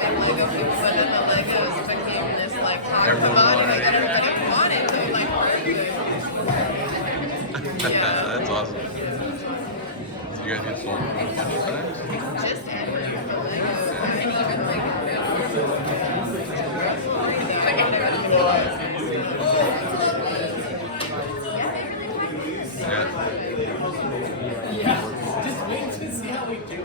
and Lego people, but then the Legos became this like hot Everyone commodity wanted it. that everybody wanted. So like, yeah. That's awesome. So you guys get sold for that? Just everything for Legos. And even like Yeah. Just wait to see how we do.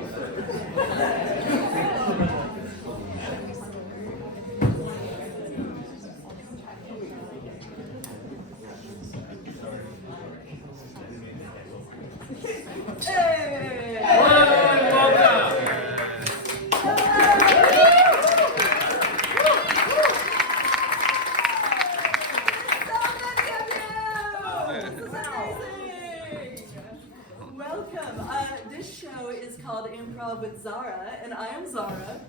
Welcome. This show is called Improv with Zara, and I am Zara.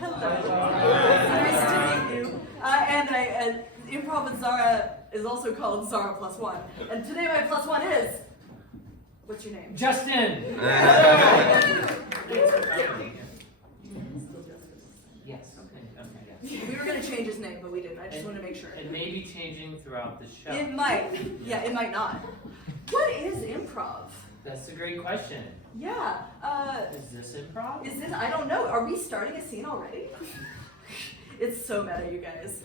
Hello. Nice to meet you. And Improv with Zara is also called Zara Plus One. And today my plus one is. What's your name? Justin. Yes. Okay. We were going to change his name, but we didn't. I just want to make sure. It may be changing throughout the show. It might. Yeah, it might not. What is improv? That's a great question. Yeah. Is this improv? Is this? I don't know. Are we starting a scene already? It's so meta, you guys.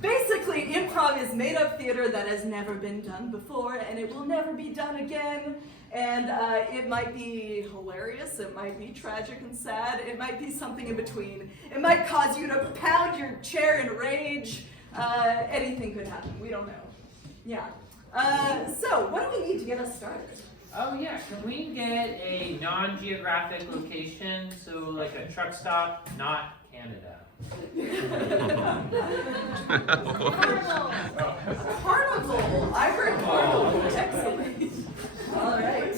Basically, improv is made-up theater that has never been done before, and it will never be done again. And it might be hilarious, it might be tragic and sad, it might be something in between. It might cause you to pound your chair in rage. Anything could happen, we don't know. Yeah. So, what do we need to get us started? Oh yeah, can we get a non-geographic location, so like a truck stop, not Canada? Carnival! I heard carnival. Excellent. All right.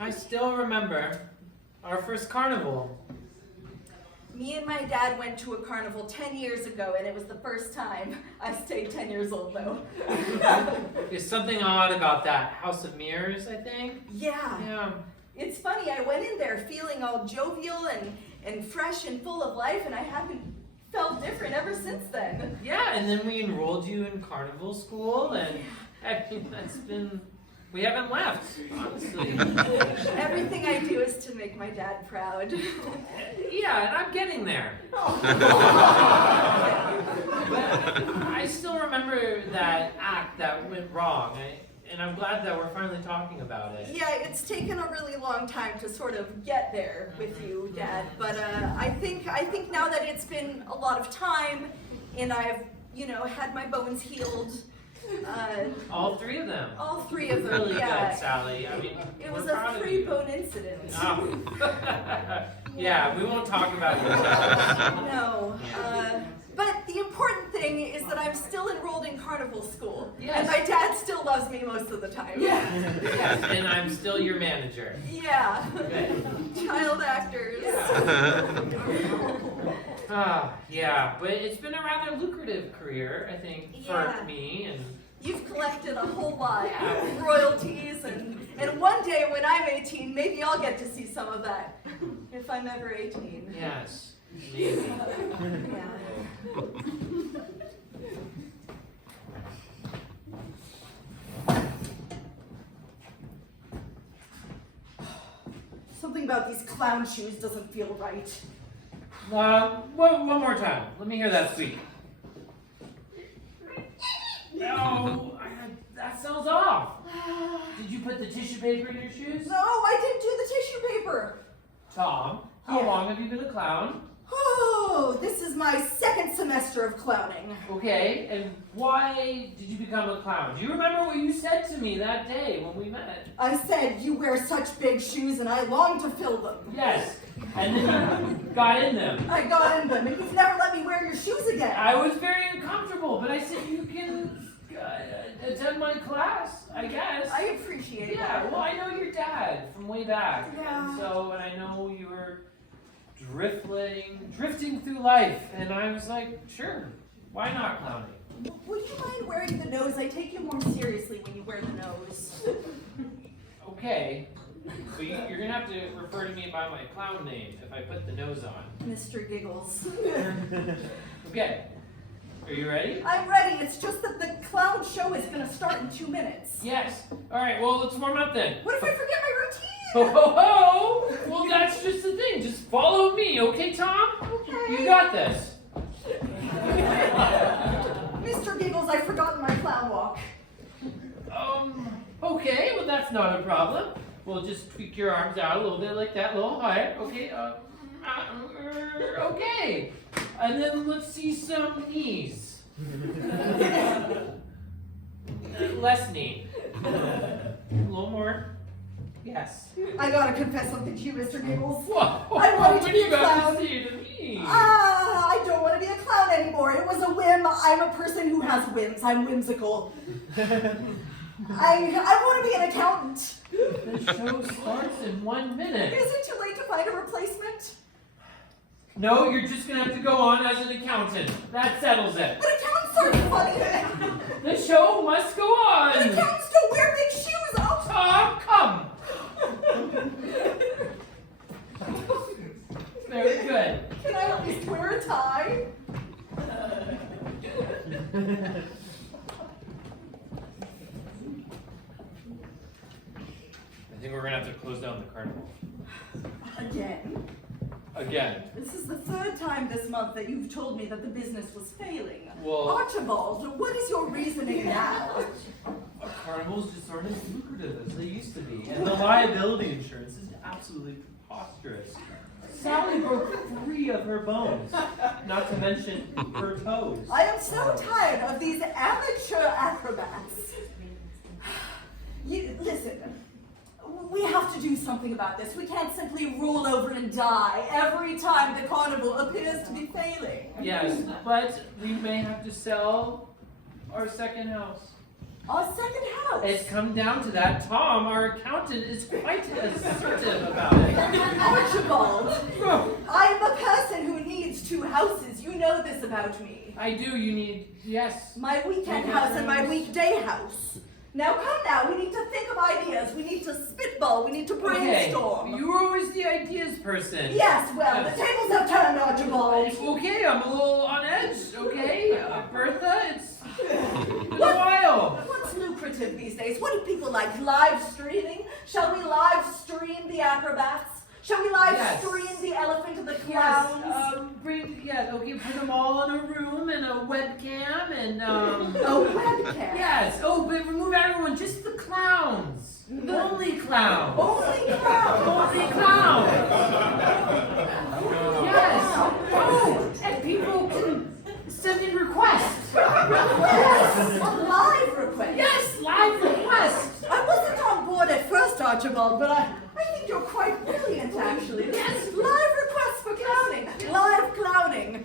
I still remember our first carnival. Me and my dad went to a carnival 10 years ago, and it was the first time. I stayed 10 years old, though. There's something odd about that House of Mirrors, I think. Yeah. Yeah. It's funny, I went in there feeling all jovial and fresh and full of life, and I haven't felt different ever since then. Yeah, and then we enrolled you in carnival school, and I mean, that's been, we haven't left, honestly. Everything I do is to make my dad proud. Yeah, and I'm getting there. But I still remember that act that went wrong, and I'm glad that we're finally talking about it. Yeah, it's taken a really long time to sort of get there with you, Dad. But I think now that it's been a lot of time, and I've had my bones healed. All three of them. All three of them. Really Yeah. good, Sally. I mean, It was we're proud a of 3-bone incident. Oh. Yeah, we won't talk about your No. But the important thing is that I'm still enrolled in carnival school. Yes. And my dad still loves me most of the time. Yes, and I'm still your manager. Yeah. Good. Child actors. Yeah, but it's been a rather lucrative career, I think, Yeah. for me. And You've collected a whole lot of royalties, and one day when I'm 18, maybe I'll get to see some of that. If I'm ever 18. yes, maybe. Yeah. Something about these clown shoes doesn't feel right. One more time. Let me hear that squeak. No, that sounds off. Did you put the tissue paper in your shoes? No, I didn't do the tissue paper. Tom, how Yeah. long have you been a clown? Oh, this is my second semester of clowning. Okay, and why did you become a clown? Do you remember what you said to me that day when we met? I said, you wear such big shoes and I long to fill them. Yes, and then you got in them. I got in them and you've never let me wear your shoes again. I was very uncomfortable, but I said you can attend my class, I guess. I appreciate Yeah, that. well, I know your dad from way back. Yeah. And I know you were drifting through life, and I was like, sure, why not clowning? Would you mind wearing the nose? I take you more seriously when you wear the nose. Okay. But you're gonna have to refer to me by my clown name if I put the nose on. Mr. Giggles. Okay. Are you ready? I'm ready. It's just that the clown show is going to start in 2 minutes. Yes. All right. Well, let's warm up then. What if I forget my routine? Ho ho ho! Well, that's just the thing. Just follow me, okay, Tom? Okay. You got this. Mr. Giggles, I've forgotten my clown walk. Okay. Well, that's not a problem. We'll just tweak your arms out a little bit like that, a little higher. Okay. Okay. And then let's see some knees. Less knee. A little more. Yes. I gotta confess something to you, Mr. Giggles. Whoa! I wanted What to do be you a got clown. to say to me? I don't want to be a clown anymore. It was a whim. I'm a person who has whims. I'm whimsical. I want to be an accountant. The show starts in 1 minute. Is it too late to find a replacement? No, you're just gonna have to go on as an accountant. That settles it. But accountants aren't funny. The show must go But on. accountants don't wear big shoes. Oh. Tom, come. Very good. Can I at least wear a tie? I think we're gonna have to close down the carnival. Again. This is the third time this month that you've told me that the business was failing. Well- Archibald, what is your reasoning now? Our carnivals just aren't as lucrative as they used to be, and the liability insurance is absolutely preposterous. Sally broke 3 of her bones, not to mention her toes. I am so tired of these amateur acrobats. Listen, we have to do something about this. We can't simply roll over and die every time the carnival appears to be failing. Yes, but we may have to sell our second house. Our second house. It's come down to that. Tom, our accountant, is quite assertive about it. Archibald, I'm a person who needs 2 houses. You know this about me. I do. You need, yes. My weekend house and my weekday house. Now come now, we need to think of ideas. We need to spitball. We need to brainstorm. Okay, you were always the ideas person. Yes, well, the tables have turned, Archibald. Okay, I'm a little on edge. Okay, Bertha, it's been a while. What's lucrative these days? What do people like? Live streaming? Shall we live stream the acrobats? Shall we live stream the elephant and the clowns? Okay, put them all in a room and a webcam and A webcam? Yes. Oh, but remove everyone, just the clowns. Only clowns. Only clowns? Only clowns. Yes. Oh, and people can send in requests. Yes, a live request. Yes, live requests. I wasn't on board at first, Archibald, but I think you're quite brilliant, actually. Yes, live requests for clowning. Live clowning.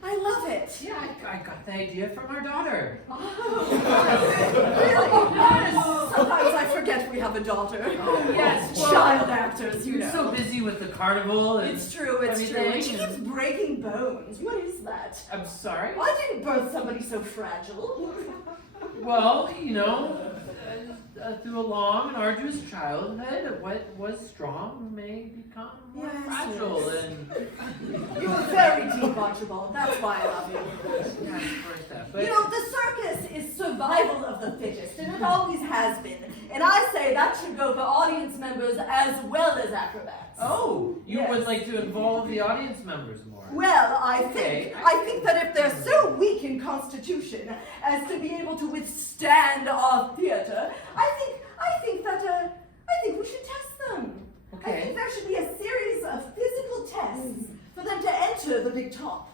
I love it. Yeah, I got the idea from our daughter. Oh, really? Yes. Sometimes I forget we have a daughter. Oh, yes. Well, Child actors, you You're know. so busy with the carnival. And It's true, it's true. everything. And she keeps breaking bones. What is that? I'm sorry. I didn't birth somebody so fragile. Well, you know, through a long and arduous childhood, what was strong may become more Yes, fragile. yes. And You're very deep, Archibald. That's why I love you. yes, Bertha. But You know, the circus is survival of the fittest, and it always has been. And I say that should go for audience members as well as acrobats. oh, you Yes. would like to involve the audience members more. Well, I Okay. think that if they're so weak in constitution as to be able to withstand our theater, I think we should test them. I Okay. think there should be a series of physical tests for them to enter the big top.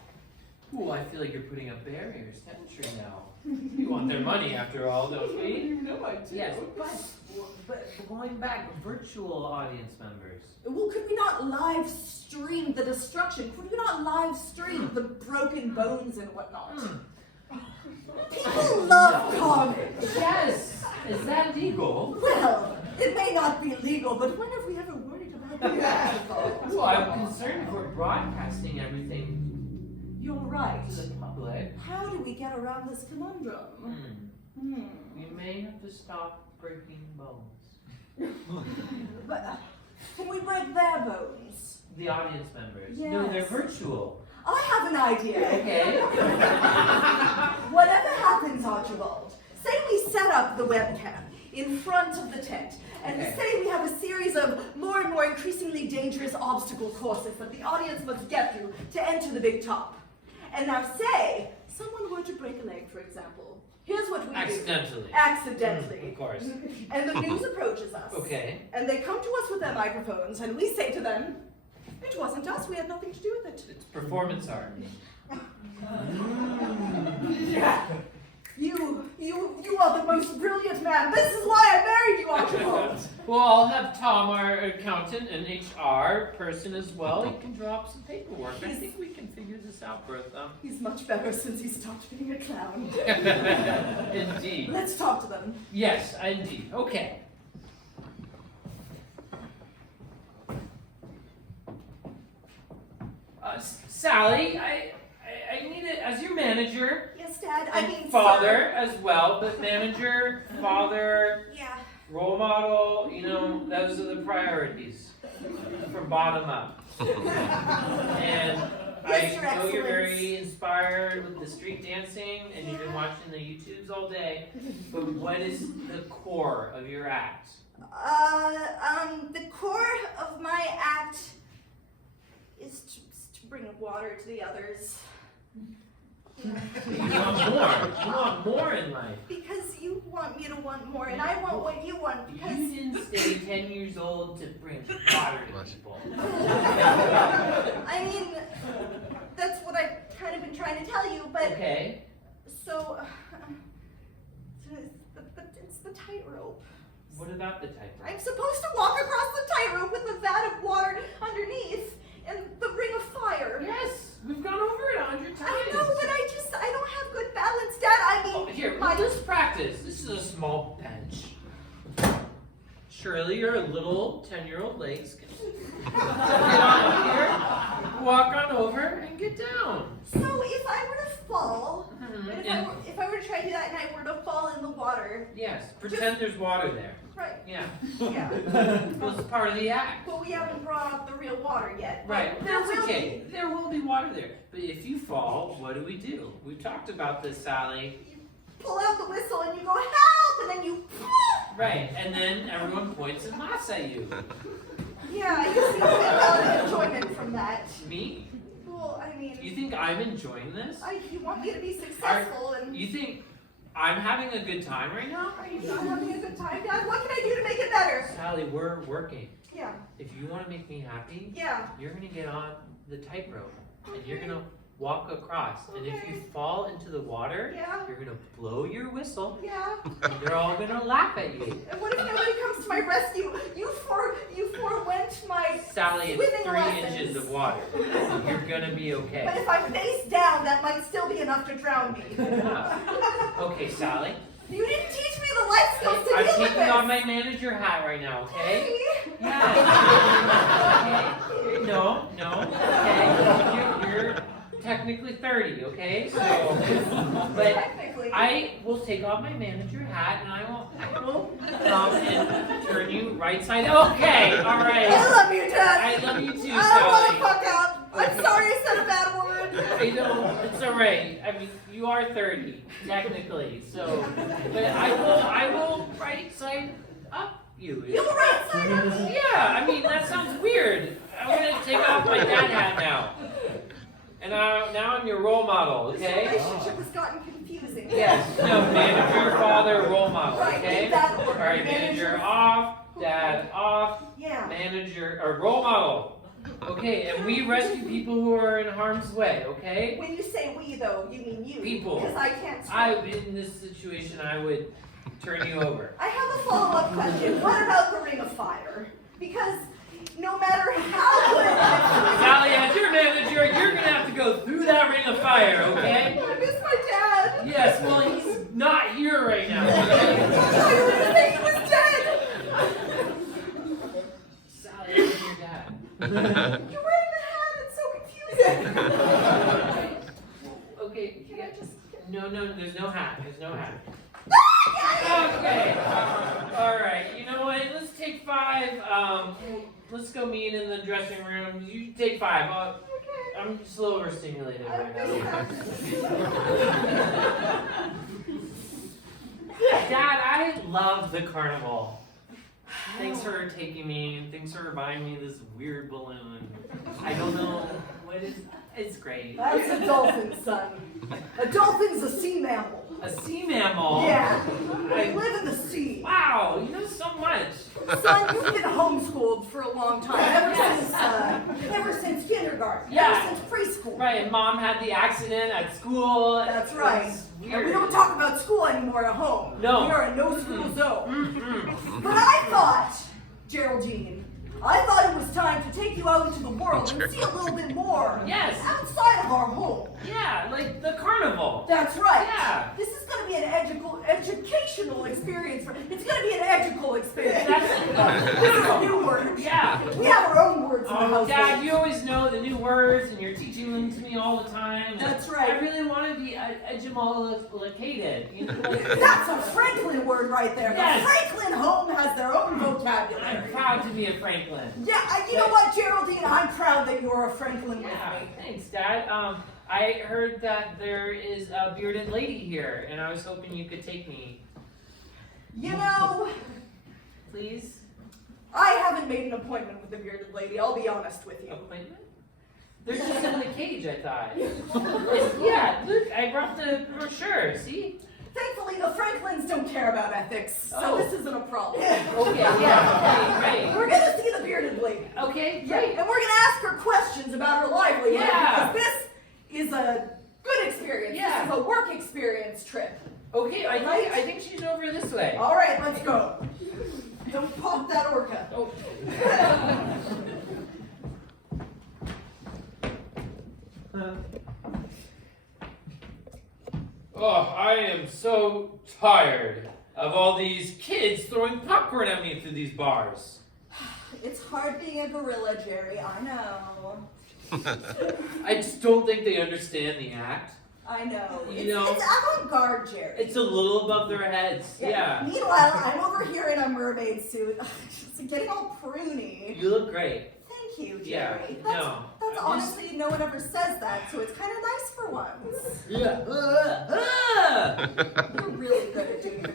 Ooh, I feel like you're putting up barriers to entry now. You want their money after all, don't we? No, I do. Yes, but going back, virtual audience members. Well, could we not live stream the destruction? Could we not live stream the broken bones and whatnot? People love carnage. Yes. Is that legal? Well, it may not be legal, but when have we ever worried about the ethical? Well, I'm concerned if we're broadcasting everything. You're right. to the public. How do we get around this conundrum? You may have to stop breaking bones. But can we break their bones? The audience members. No, Yes. they're virtual. I have an idea. Okay. Whatever happens, Archibald, say we set up the webcam in front of the tent, and Okay. say we have a series of more and more increasingly dangerous obstacle courses that the audience must get through to enter the big top. And now say someone were to break a leg, for example. Here's what we Accidentally. do. Accidentally. Of course. And the news approaches us. Okay. And they come to us with their microphones, and we say to them, it wasn't us, we had nothing to do with it. It's performance art. Yeah. You are the most brilliant man. This is why I married you, Archibald. Well, I'll have Tom, our accountant and HR person as well. He can draw up some paperwork. I think we can figure this out, Bertha. He's much better since he stopped being a clown. Indeed. Let's talk to them. Yes, indeed. Okay. Sally, I need it as your manager. Yes, Dad. And father as well, but manager, father, Yeah. role model, those are the priorities from bottom up. And Yes, Your I know you're Excellence. very inspired with the street dancing and you've been watching the YouTubes all day, but what is the core of your act? The core of my act is to bring water to the others. You want more. You want more in life. Because you want me to want more, and I want what you want, because... You didn't stay 10 years old to bring water to people. I mean, that's what I've kind of been trying to tell you, but... Okay. So, it's the tightrope. What about the tightrope? I'm supposed to walk across the tightrope with a vat of water underneath and the ring of fire. Yes, we've gone over it 100 times. I know, but I don't have good balance, Dad. I mean, Here, we'll just practice. This is a small bench. Surely your little 10-year-old legs can get on here, walk on over, and get down. So if I were to fall, And- if I were to try to do that and I were to fall in the water, Yes, pretend there's water there. right? Yeah, Yeah. well, it's part of the act. But we haven't brought up the real water yet. Right, There that's will okay. be. There will be water there. But if you fall, what do? We've talked about this, Sally. You pull out the whistle and you go help, and then you. Right, and then everyone points and laughs at you. Yeah, you seem to get a lot of enjoyment from that. Me? Well, I mean, You think I'm enjoying this? you want me to be successful, and You think I'm having a good time right now? are you not having a good time, Dad? What can I do to make it better? Sally, we're working. Yeah, If you want to make me happy, yeah. you're going to get on the tightrope and you're going to walk across. And if you Okay. fall into the water, Yeah. you're going to blow your whistle Yeah. and they're all going to laugh at you. And what if nobody comes to my rescue? You forewent my Sally, it's swimming 3 lessons. inches of water. You're going to be But okay. if I'm face down, that might still be enough to drown me. Okay, Sally. You didn't teach me the life skills to I'm deal with taking on this. my manager hat right now, okay? Hey. Yeah. Okay. No. Okay. You're technically 30, okay? So, but Technically. I will take off my manager hat and I will come and turn you right side. Okay, all I right. love you, Dad. I love you too, I don't want to Sally. fuck out. I'm sorry I said a bad word. I know, it's all right. I mean, you are 30, technically, so, but I will right side up you. You right side up. Yeah, I mean, that sounds weird. I'm gonna take off my dad hat now. And now I'm your role model, This okay? relationship has gotten confusing. Yes, no, manager, father, role model, Right, okay? in that order. All right, manager off, dad off, Yeah. manager, or role model. Okay, and we rescue people who are in harm's way, okay? When you say we, though, you mean you. People. Because I can't swim. In this situation, I would turn you over. I have a follow-up question. What about the Ring of Fire? Because no matter how good Sally, as your manager, you're gonna have to go through that ring of fire, okay? I miss my dad. Yes, well, he's not here right now. I thought you were going to say he was dead. Sally, I'm your dad. You're wearing the hat. It's so confusing. take 5. Let's go meet in the dressing room. You take 5. I'm just a little overstimulated right now. Dad, I love the carnival. Thanks for taking me. Thanks for buying me this weird balloon. I don't know what is. It's great. That's a dolphin, son. A dolphin's a sea mammal. A sea mammal? Yeah. They live in the sea. Wow, you know so much. Son, you've been homeschooled for a long time. Ever since kindergarten. Yeah. Ever since preschool. Right, and Mom had the accident at school. That's right. It's And weird. we don't talk about school anymore at home. No. We are a no-school zone. Mm-mm. But I thought, Geraldine, it was time to take you out into the world and see a little bit more. Yes. Outside of our home. Yeah, like the carnival. That's right. Yeah. This is going to be an educational experience. It's going to be an educational experience. This is a new word. Yeah. We have our own words in the household. Dad, you always know the new words and you're teaching them to me all the time. That's right. I really want to be educated. You know, like, That's a Franklin word right there. Yes. The Franklin home has their own vocabulary. I'm proud to be a Franklin. Yeah, you know what, Geraldine? I'm proud that you're a Franklin with Yeah, me. thanks, Dad. I heard that there is a bearded lady here, and I was hoping you could take me. You know, Please? I haven't made an appointment with the bearded lady, I'll be honest with you. Appointment? They're just in the cage, I thought. Yeah, look, I brought the brochure, see? Thankfully, the Franklins don't care about ethics, so Oh. this isn't a problem. Okay, yeah, great, We're gonna see the bearded lady. Okay, Yeah, great. and we're gonna ask her questions about her livelihood. Yeah. Because this is a good experience. Yeah. This is a work experience trip. Okay, I think she's over this way. All right, let's go. Don't pop that orca. Oh. Oh, I am so tired of all these kids throwing popcorn at me through these bars. It's hard being a gorilla, Jerry. I know. I just don't think they understand the act. I know. You know- It's avant-garde, Jerry. It's a little above their heads. Yeah. Meanwhile, I'm over here in a mermaid suit, just getting all pruny. You look great. Thank you, Yeah, Jerry. no. That's honestly, no one ever says that, so it's kind of nice for once. Yeah. You're really good at doing it.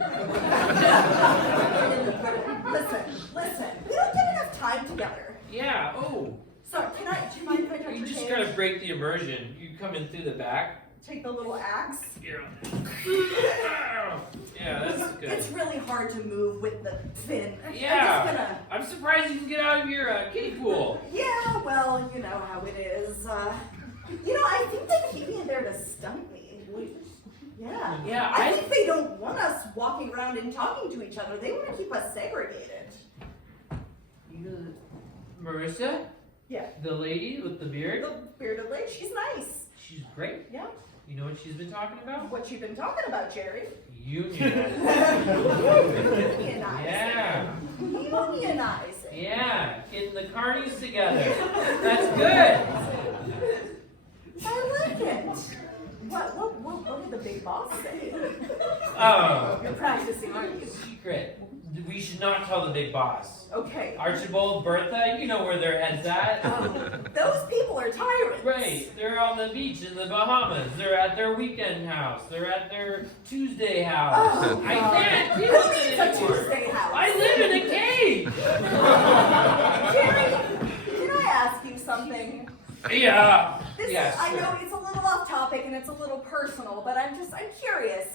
Listen. We don't get enough time together. Yeah. Oh. So, do you mind if I touch You your just hand? gotta break the immersion. You come in through the back. Take the little axe. Yeah. Yeah, that's good. It's really hard to move with the fin. Yeah. I'm surprised you can get out of your kiddie pool. Yeah, well, you know how it is. I think they keep me in there to stun me. Yeah. Yeah, I think they don't want us walking around and talking to each other. They want to keep us segregated. Marissa? Yeah. The lady with the beard? The bearded lady, she's nice. She's great. Yeah. You know what she's been talking about? What you been talking about, Jerry? Unionizing. Unionizing. Yeah. Unionizing. Yeah. Getting the carnies together. That's good. I like it. What did the big boss say? Oh. You're practicing, aren't you? Secret. We should not tell the big boss. Okay. Archibald, Bertha, you know where their head's at. Those people are tyrants. Right. They're on the beach in the Bahamas. They're at their weekend house. They're at their Tuesday house. Oh, I God. can't deal Who with it needs a anymore. Tuesday house? I live in a cage. Jerry, can I ask you something? Yeah. This Yeah, is, I sure. know it's a little off topic and it's a little personal, but I'm curious.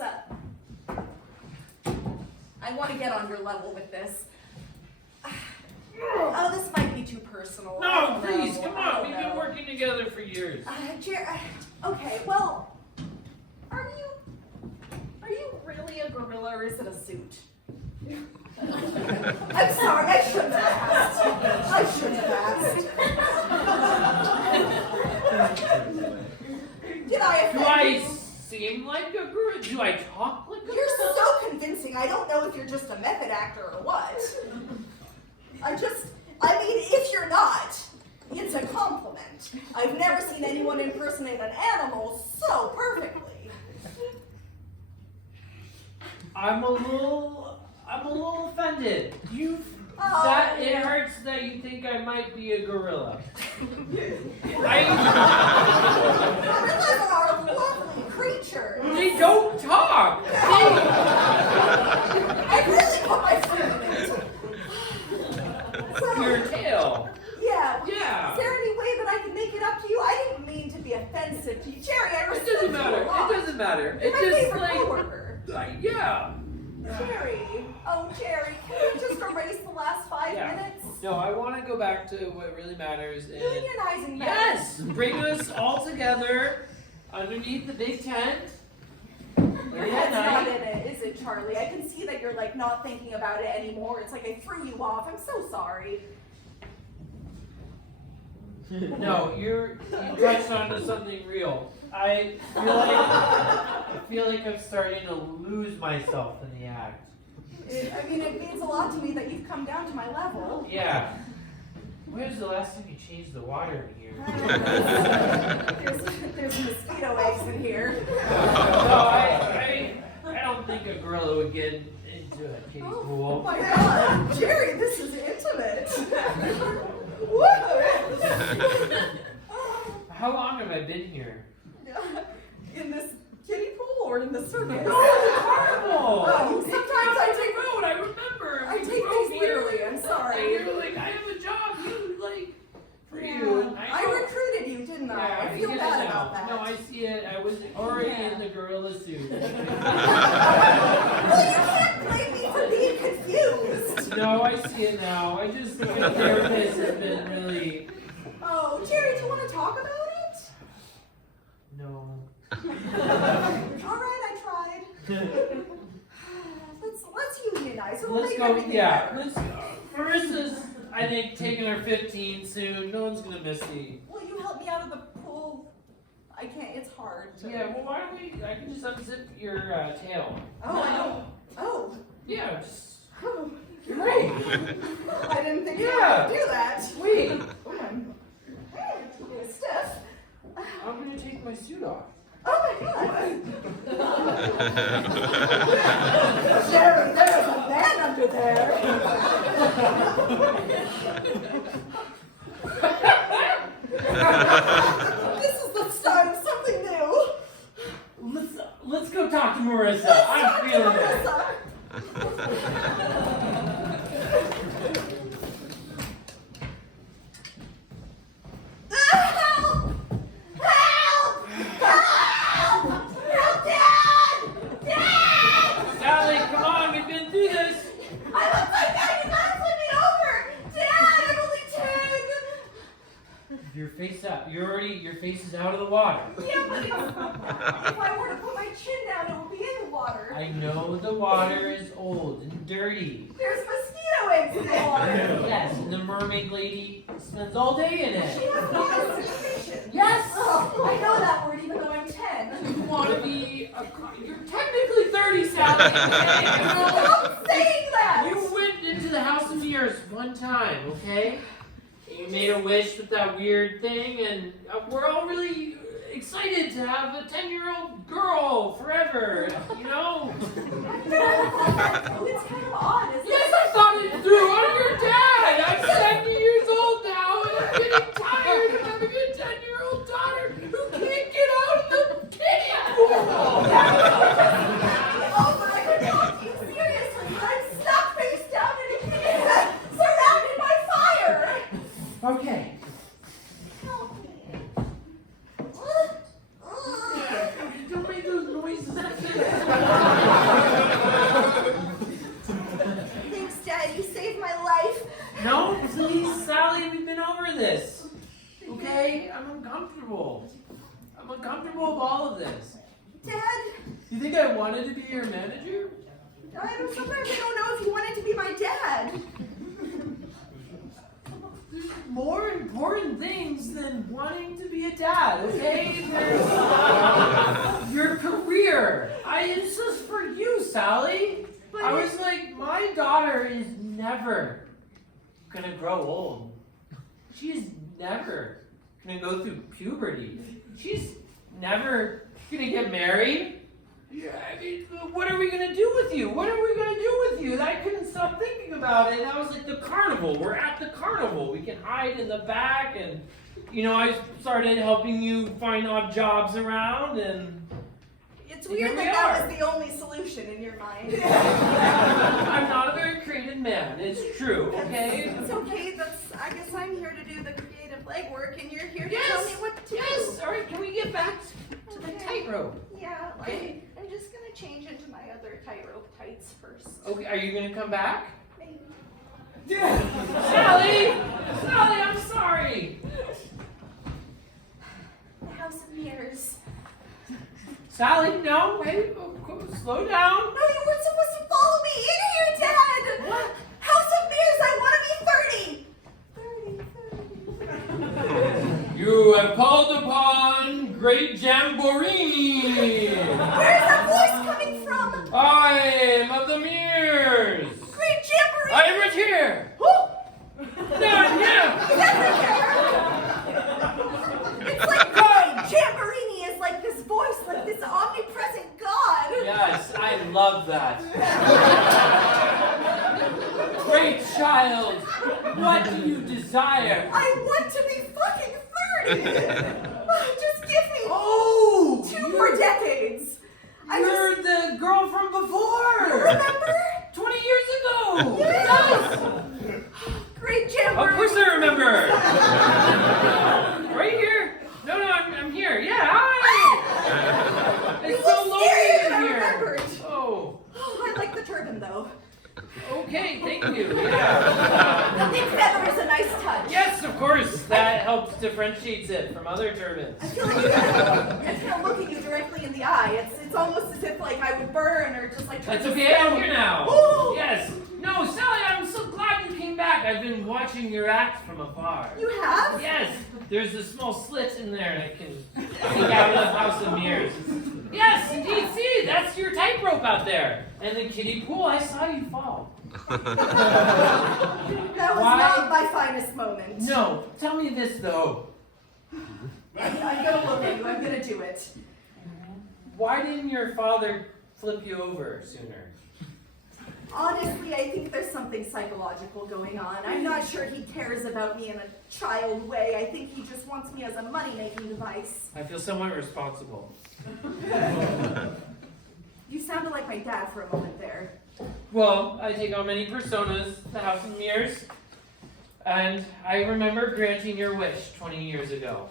I want to get on your level with this. Oh, this might be too personal. I No, don't please, know. come I on. don't We've been know. working together for years. Okay, well, are you really a gorilla or is it a suit? I'm sorry, I shouldn't have asked. Did I Do offend I you? seem like a gorilla? Do I talk like a gorilla? You're so convincing. I don't know if you're just a method actor or what. If you're not, it's a compliment. I've never seen anyone impersonate an animal so perfectly. I'm a little offended. That it hurts that you think I might be a gorilla. Gorillas are lovely creatures. They don't talk. I really put my foot in it. So, Your tail. yeah. Yeah. Is there any way that I can make it up to you? I didn't mean to be offensive to you. Jerry, I It respect doesn't you matter. a lot. It doesn't matter. You're It my just favorite like, coworker. yeah. Jerry. Oh, Jerry, can you just erase the last 5 Yeah. minutes? No, I want to go back to what really matters. And Unionizing matters. yes, bring us all together underneath the big tent. Your Late head's at not night. in it, is it, Charlie? I can see that you're like not thinking about it anymore. It's like I threw you off. I'm so sorry. No, you touched onto something real. I feel like I'm starting to lose myself in the act. It means a lot to me that you've come down to my level. Yeah. When was the last time you changed the water in here? There's mosquito eggs in here. No, I don't think a gorilla would get into a kiddie Oh pool. my God, Jerry, this is intimate. Woo! How long have I been here? In this kiddie pool or in the circus? No, it's horrible. Oh, sometimes I take road. I remember. I take things literally. I'm sorry. And you're like, I have a job. You like for Yeah. you. I recruited you, didn't I? Yeah, I feel get it bad now. about that. No, I see it. I was already Yeah. in the gorilla suit. Well, you can't blame me for being confused. No, I see it now. I just think the therapist has been really. Oh, Jerry, do you want to talk about it? No. All right, I tried. Let's unionize. It'll Let's make go. everything Yeah. better. Let's. Marissa's, I think, taking her 15 soon. No one's gonna miss me. Will you help me out of the pool? I can't. It's hard. To... Yeah. Well, why don't we? I can just unzip your tail. Oh, I don't. Oh. Yeah. Just. Oh. Great. I didn't think you Yeah. would do that. Wait. Oh, I'm getting stiff. I'm gonna take my suit off. Oh my God. Jerry, there's a man under there. This is the start of something new. Let's go talk to Marissa. I'm feeling it. Help! Help! Help! Help, Dad! Dad! Sally, come on, we've been through this. I look like that! You gotta flip me over! Dad, I'm only 10! Your face out. Your face is out of the water. Yeah, but if I were to put my chin down, it would be in the water. I know the water is old and dirty. There's mosquito eggs in the water. Yes, and the mermaid lady spends all day in She it. has constipation. Yes. Oh, I know that word even though I'm 10. You want to be you're technically 30, Sally. Stop saying that! You went into the House of Mirrors one time, okay? You made a wish with that weird thing, and we're all really excited to have a 10-year-old girl forever, you know? Oh, it's kind of odd, isn't Yes, it? I thought it through. I'm your dad. I'm 70 years old now, and I'm getting tired of having a 10-year-old daughter who can't get out of the kiddie pool. Oh, but I could talk to you seriously. I'm stuck face down in a cave, surrounded by fire. Okay. Help me. Don't make those noises. Thanks, Dad. You saved my life. No, please, Sally, we've been over this. Okay? I'm uncomfortable. I'm uncomfortable with all of this. Dad, You think I wanted to be your manager? sometimes I don't know if you wanted to be my dad. There's more important things than wanting to be a dad, okay? There's your career. It's just for you, Sally. But I was like, my daughter is never gonna grow old. She's never gonna go through puberty. She's never gonna get married. Yeah, I mean, what are we gonna do with you? What are we gonna do with you? I couldn't sell stop thinking about it. And I was like, the carnival. We're at the carnival. We can hide in the back. And, I started helping you find odd jobs around. And It's weird that was the only solution in your mind. I'm not a very creative man. It's true, okay? It's okay. I guess I'm here to do the creative legwork, and you're here to tell me what to do. Yes. All right. Can we get back to the tightrope? Yeah. Okay. I'm just gonna change into my other tightrope tights first. Okay. Are you gonna come back? Maybe. Sally, I'm sorry. The House of Mirrors. Sally, no. Wait. Slow down. No, you weren't supposed to follow me in here, Dad. What? House of Mirrors. I want to be 30. You have called upon Great Jamboree. Where's that voice coming from? I am of the mirrors. Great Jamboree. I am right here. Down here. He's everywhere. It's like Great Jamboree is like this voice, like this omnipresent God. Yes, I love that. Great child, what do you desire? I want to be fucking 30. Just give me Oh, 2 more decades. You're the girl from before. You remember? 20 years ago. Yes. Great Jamboree. Of course I remember. Right here. No, I'm here. Yeah, hi. It's so lonely I in here. remembered. Oh, Oh, I like the turban though. okay, thank you. Yeah. The big feather is a nice touch. Yes, of course. That helps differentiates it from other turbans. I feel like I can't look at you directly in the eye. It's almost as if like I would burn or just like. That's okay. I'm here now. Ooh. Yes. No, Sally, I'm so glad you came back. I've been watching your act from afar. You have? Yes. There's a small slit in there, and I can peek out of the House of Mirrors. Yes, indeed. See, that's your tightrope out there. And the kiddie pool, I saw you fall. That was Why? not my finest moment. No, tell me this though. I'm gonna look at you. I'm gonna do it. Why didn't your father flip you over sooner? Honestly, I think there's something psychological going on. I'm not sure he cares about me in a child way. I think he just wants me as a money-making device. I feel somewhat responsible. You sounded like my dad for a moment there. Well, I take on many personas, the House of Mirrors, and I remember granting your wish 20 years ago.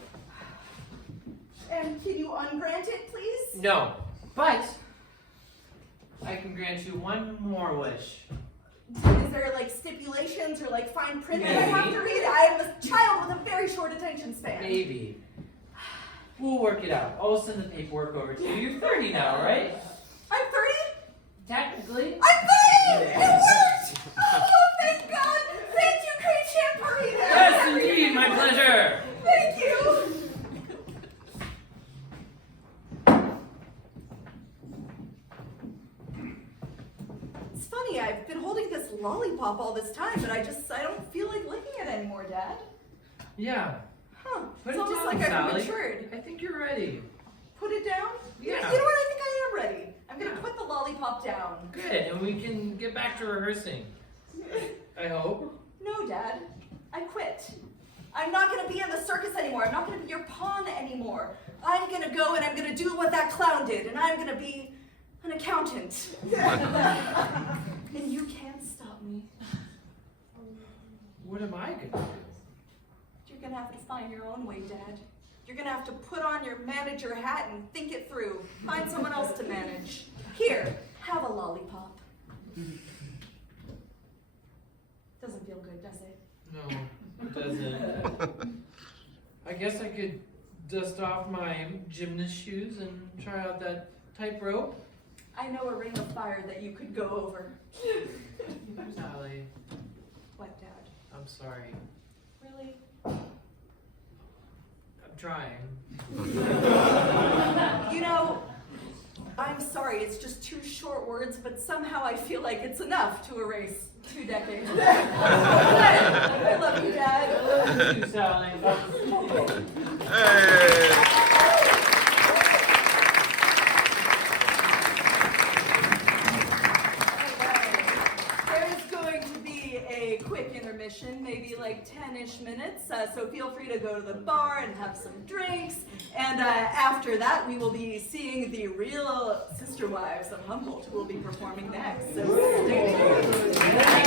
And can you ungrant it, please? No, but I can grant you one more wish. Is there like stipulations or like fine print that I have to read? I am a child with a very short attention span. Maybe. We'll work it out. I'll send the paperwork over to you. You're 30 now, right? I'm 30? Technically. I'm 30! It worked! Oh, thank God! Thank you, Great Jamboree! Yes, indeed, my pleasure. Thank you! It's funny, I've been holding this lollipop all this time, but I don't feel like licking it anymore, Dad. Yeah. Huh. Put It's it almost down, like I've Sally. matured. I think you're ready. Put it down? Yeah. You know what? I think I am ready. I'm gonna put the lollipop down. Good, and we can get back to rehearsing. I hope. No, Dad. I quit. I'm not gonna be in the circus anymore. I'm not gonna be your pawn anymore. I'm gonna go and I'm gonna do what that clown did, and I'm gonna be an accountant. And you can't stop me. What am I gonna do? You're gonna have to find your own way, Dad. You're gonna have to put on your manager hat and think it through. Find someone else to manage. Here, have a lollipop. Doesn't feel good, does it? No, it doesn't. I guess I could dust off my gymnast shoes and try out that tightrope. I know a ring of fire that you could go over. Sally, What, Dad? I'm sorry. Really? I'm trying. You know, I'm sorry, it's just 2 short words, but somehow I feel like it's enough to erase 2 decades. I love you, Dad. I love you, Sally. Hey! There is going a quick intermission, maybe like 10-ish minutes. So feel free to go to the bar and have some drinks. And after that, we will be seeing the real Sister Wives of Humboldt who will be performing next. So stay tuned.